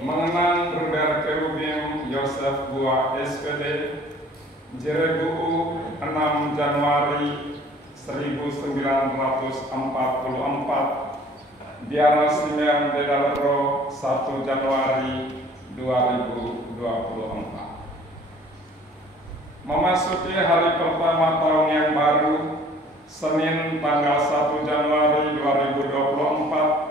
mengenang Bruder Kerubim Yosef Bua SPD, Jerebu 6 Januari 1944, Biara Simeon Dedalero 1 Januari 2024. Memasuki hari pertama tahun yang baru, Senin tanggal 1 Januari 2024,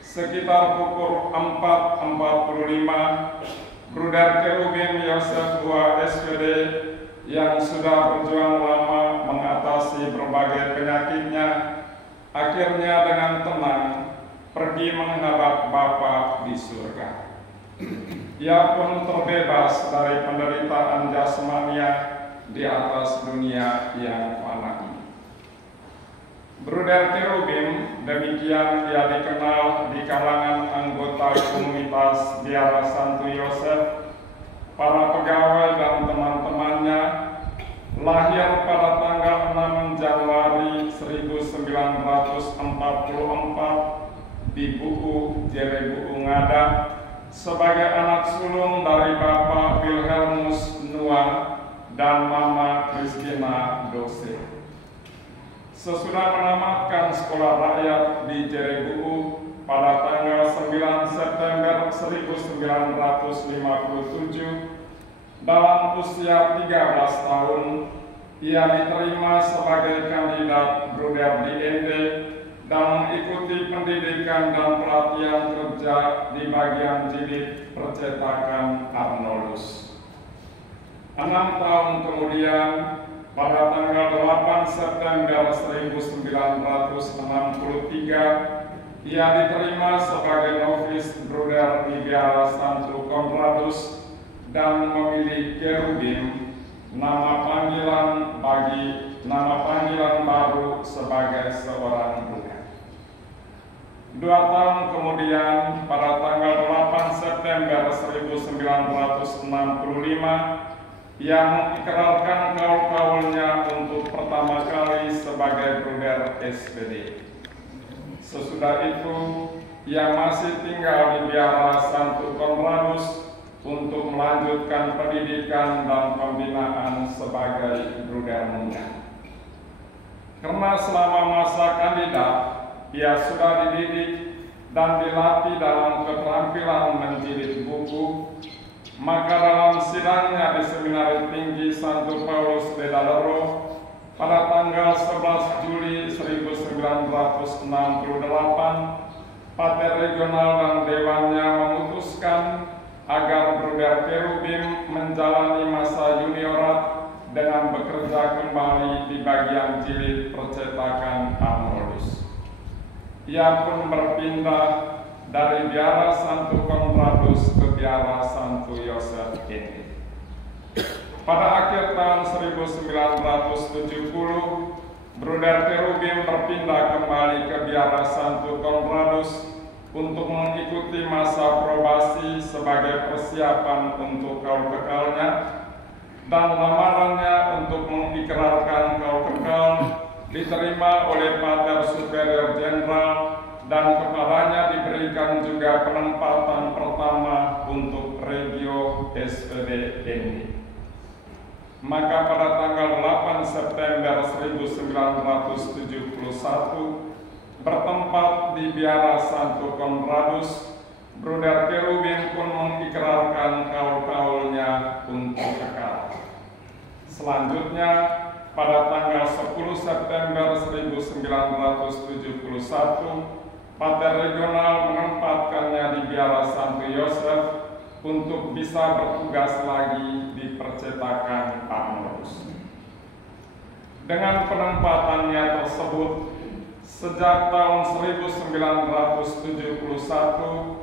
sekitar pukul 4.45, Bruder Kerubim Yosef Bua SPD yang sudah berjuang lama mengatasi berbagai penyakitnya, akhirnya dengan tenang pergi menghadap Bapa di surga. Ia pun terbebas dari penderitaan jasmania di atas dunia yang fana ini. Bruder Kerubim, demikian ia dikenal di kalangan anggota komunitas Biara Santo Yosef, para pegawai dan teman-temannya, lahir pada tanggal 6 Januari 1944 di Buku Jerebu Ngada sebagai anak sulung dari Bapak Wilhelmus Nua dan Mama Christina Dose. Sesudah menamatkan sekolah rakyat di Jerebu pada tanggal 9 September 1957, dalam usia 13 tahun, ia diterima sebagai kandidat Bruder di ND dan mengikuti pendidikan dan pelatihan kerja di bagian jilid percetakan Arnoldus. 6 tahun kemudian, pada tanggal 8 September 1963, ia diterima sebagai novis Bruder di Biara Santo Conradus dan memilih Kerubim, nama panggilan baru sebagai seorang Bruder. 2 tahun kemudian, pada tanggal 8 September 1965, ia mengikrarkan kaul-kaulnya untuk pertama kali sebagai Bruder SPD. Sesudah itu, ia masih tinggal di Biara Santo Conradus untuk melanjutkan pendidikan dan pembinaan sebagai Bruder Muda. Karena selama masa kandidat, ia sudah dididik dan dilatih dalam keterampilan menjilid buku, maka dalam sidangnya di Seminari Tinggi Santo Paulus Dedalero pada tanggal 11 Juli 1968, Pater Regional dan Dewannya memutuskan agar Bruder Kerubim menjalani masa juniorat dengan bekerja kembali di bagian jilid percetakan Arnoldus. Ia pun berpindah dari Biara Santo Conradus ke Biara Santo Yosef ini. Pada akhir tahun 1970, Bruder Kerubim berpindah kembali ke Biara Santo Conradus untuk mengikuti masa probasi sebagai persiapan untuk kaul kekalnya, dan lamarannya untuk mengikrarkan kaul kekal diterima oleh Pater Superior Jenderal, dan kepadanya diberikan juga penempatan pertama untuk Regio SPD ini. Maka pada tanggal 8 September 1971, bertempat di Biara Santo Conradus, Bruder Kerubim pun mengikrarkan kaul-kaulnya untuk kekal. Selanjutnya, pada tanggal 10 September 1971, Pater Regional menempatkannya di Biara Santo Yosef untuk bisa bertugas lagi di percetakan Arnoldus. Dengan penempatannya tersebut, sejak tahun 1971,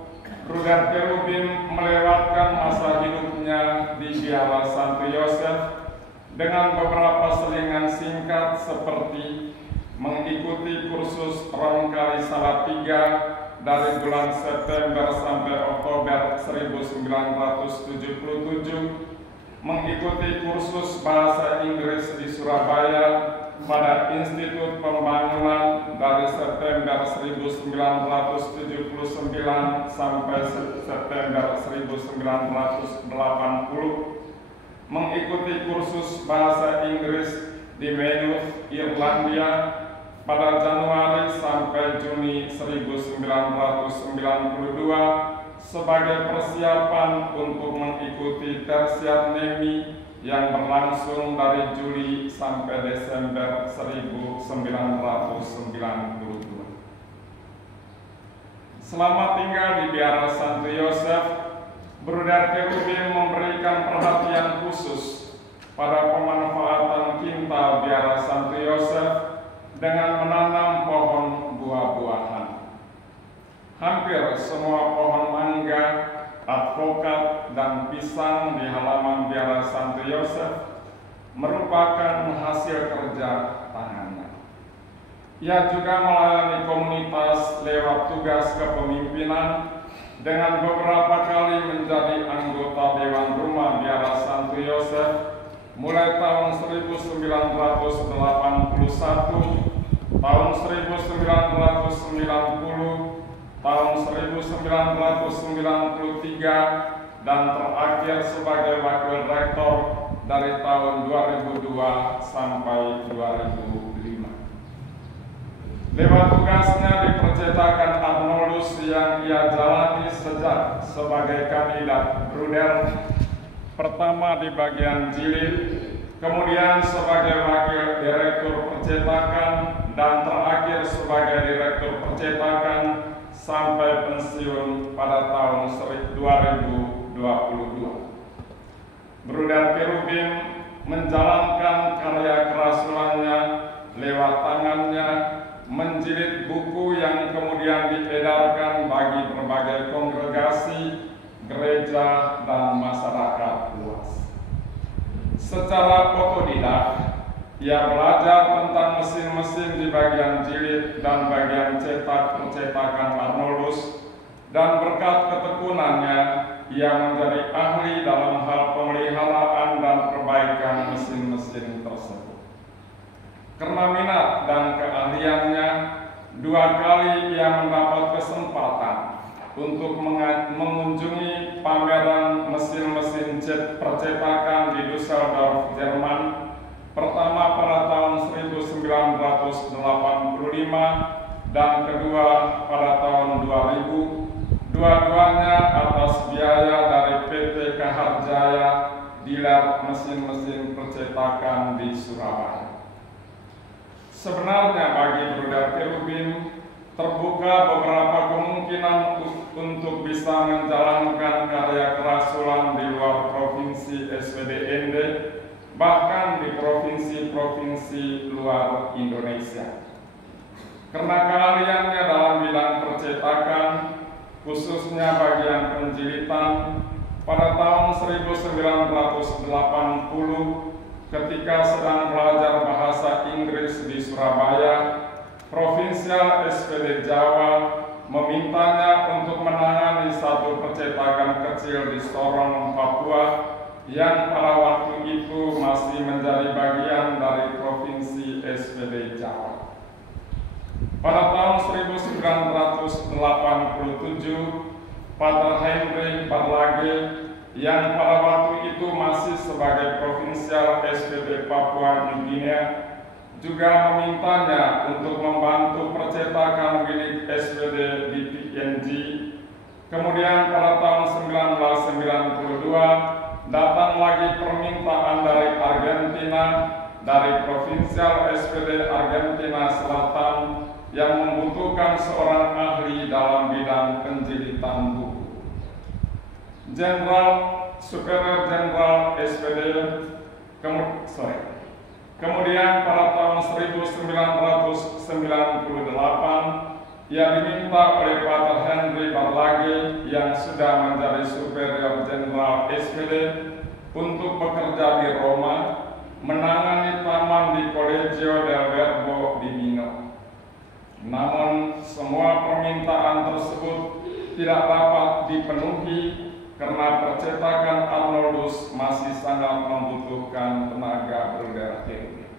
Bruder Kerubim melewatkan masa hidupnya di Biara Santo Yosef dengan beberapa selingan singkat seperti mengikuti kursus Roncari Salatiga dari bulan September sampai Oktober 1977, mengikuti kursus bahasa Inggris di Surabaya pada Institut Pembangunan dari September 1979 sampai September 1980, mengikuti kursus bahasa Inggris di Maynooth, Irlandia pada Januari sampai Juni 1992 sebagai persiapan untuk mengikuti tersier NEMI yang berlangsung dari Juli sampai Desember 1992. Selama tinggal di Biara Santo Yosef, Bruder Cherubim memberikan perhatian khusus pada pemanfaatan kintal Biara Santo Yosef dengan menanam pohon buah-buahan. Hampir semua pohon mangga, advokat, dan pisang di halaman Biara Santo Yosef merupakan hasil kerja tangannya. Ia juga melayani komunitas lewat tugas kepemimpinan dengan beberapa kali menjadi anggota Dewan Rumah Biara Santo Yosef mulai tahun 1981, tahun 1990, tahun 1993, dan terakhir sebagai wakil rektor dari tahun 2002 sampai 2005. Lewat tugasnya di percetakan Arnoldus yang ia jalani sejak sebagai kandidat Bruder, pertama di bagian jilid, kemudian sebagai wakil direktur percetakan, dan terakhir sebagai direktur percetakan sampai pensiun pada tahun 2022. Bruder Cherubim menjalankan karya kerasulannya lewat tangannya, menjilid buku yang kemudian diedarkan bagi berbagai kongregasi, gereja, dan masyarakat luas. Secara otodidak, ia belajar tentang mesin-mesin di bagian jilid dan bagian cetak percetakan Arnoldus, dan berkat ketekunannya, ia menjadi ahli dalam hal pemeliharaan dan perbaikan mesin-mesin tersebut. Karena minat dan keahliannya, 2 kali ia mendapat kesempatan untuk mengunjungi pameran mesin-mesin percetakan di Düsseldorf, Jerman, pertama pada tahun 1985 dan kedua pada tahun 2000, dua-duanya atas biaya dari PT Kaharjaya, dealer mesin-mesin percetakan di Surabaya. Sebenarnya bagi Bruder Cherubim terbuka beberapa kemungkinan untuk bisa menjalankan karya kerasulan di luar provinsi SPDND, bahkan di provinsi-provinsi luar Indonesia. Karena keahliannya dalam bidang percetakan, khususnya bagian penjilitan, pada tahun 1980 ketika sedang belajar bahasa Inggris di Surabaya, Provinsial SPD Jawa memintanya untuk menangani satu percetakan kecil di Sorong, Papua, yang pada waktu itu masih menjadi bagian dari Provinsi SPD Jawa. Pada tahun 1987, Pater Henry Barlage yang pada waktu itu masih sebagai Provinsial SPD Papua New Guinea juga memintanya untuk membantu percetakan milik SPD di PNG. Kemudian pada tahun 1992 datang lagi permintaan dari Argentina, dari Provinsial SPD Argentina Selatan yang membutuhkan seorang ahli dalam bidang penjilitan buku. Superior Jenderal SPD kemudian pada tahun 1998 ia diminta oleh Pater Henry Barlage yang sudah menjadi Superior Jenderal SPD untuk bekerja di Roma, menangani taman di Collegio del Verbo di Mino. Namun semua permintaan tersebut tidak dapat dipenuhi karena percetakan Arnoldus masih sangat membutuhkan tenaga Bruder Cherubim.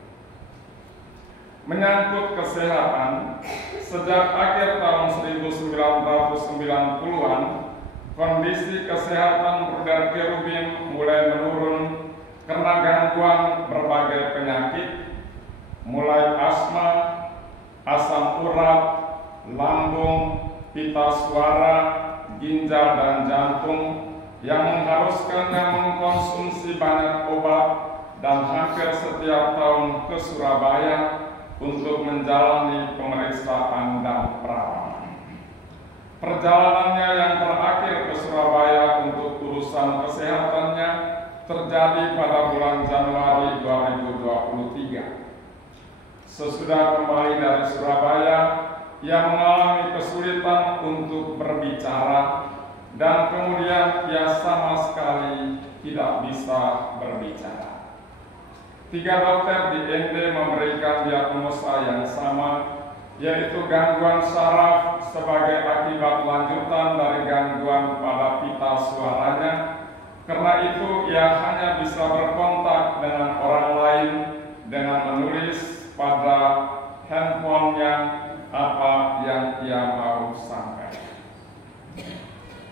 Menyangkut kesehatan, sejak akhir tahun 1990-an, kondisi kesehatan Bruder Cherubim mulai menurun karena gangguan berbagai penyakit, mulai asma, asam urat, lambung, pita suara, ginjal dan jantung yang mengharuskannya mengkonsumsi banyak obat dan hampir setiap tahun ke Surabaya untuk menjalani pemeriksaan dan perawatan. Perjalanannya yang terakhir ke Surabaya untuk urusan kesehatannya terjadi pada bulan Januari 2023. Sesudah kembali dari Surabaya, ia mengalami kesulitan untuk berbicara dan kemudian ia sama sekali tidak bisa berbicara. 3 dokter di ND memberikan diagnosa yang sama, yaitu gangguan saraf sebagai akibat lanjutan dari gangguan pada pita suaranya. Karena itu ia hanya bisa berkontak dengan orang lain dengan menulis pada handphonenya apa yang ia mau sampaikan.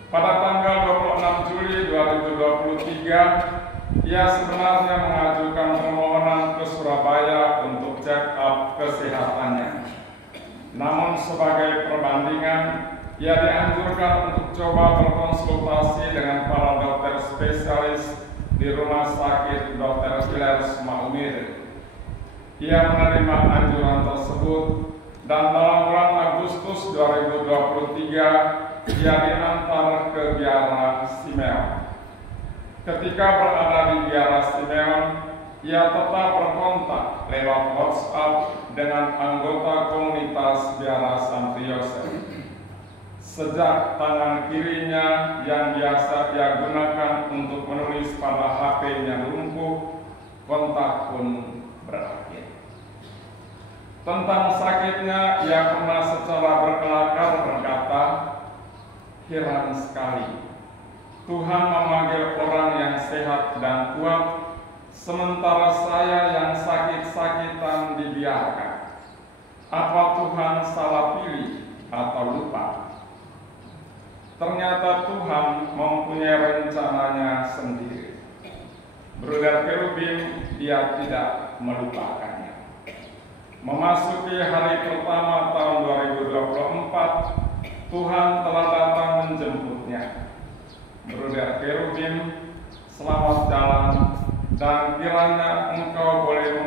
Pada tanggal 26 Juli 2023, ia sebenarnya mengajukan permohonan ke Surabaya untuk check up kesehatannya. Namun sebagai perbandingan, ia dianjurkan untuk coba berkonsultasi dengan para dokter spesialis di Rumah Sakit Dr. Hilers Maumere. Ia menerima anjuran tersebut dan dalam bulan Agustus 2023 ia diantar ke Biara Simeon. Ketika berada di Biara Simeon, ia tetap berkontak lewat WhatsApp dengan anggota komunitas Biara Santo Yosef. Sejak tangan kirinya yang biasa ia gunakan untuk menulis pada HP-nya lumpuh, kontak pun berakhir. Tentang sakitnya, ia pernah secara berkelakar berkata, "Heran sekali, Tuhan memanggil orang yang sehat dan kuat, sementara saya yang sakit-sakitan dibiarkan. Apa Tuhan salah pilih atau lupa?" Ternyata Tuhan mempunyai rencananya sendiri. Bruder Cherubim, dia tidak melupakannya. Memasuki hari pertama tahun 2024, Tuhan telah datang menjemputnya. Bruder Cherubim, selamat jalan, dan kiranya engkau boleh